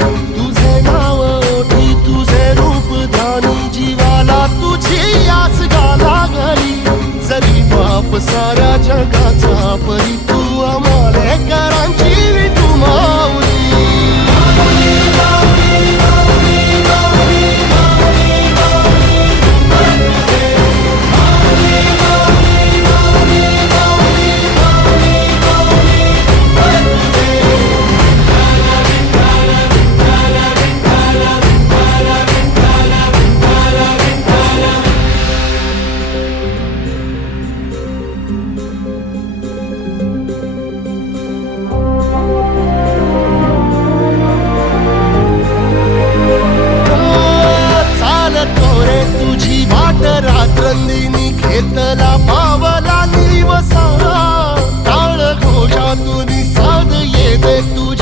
Thank you. virtude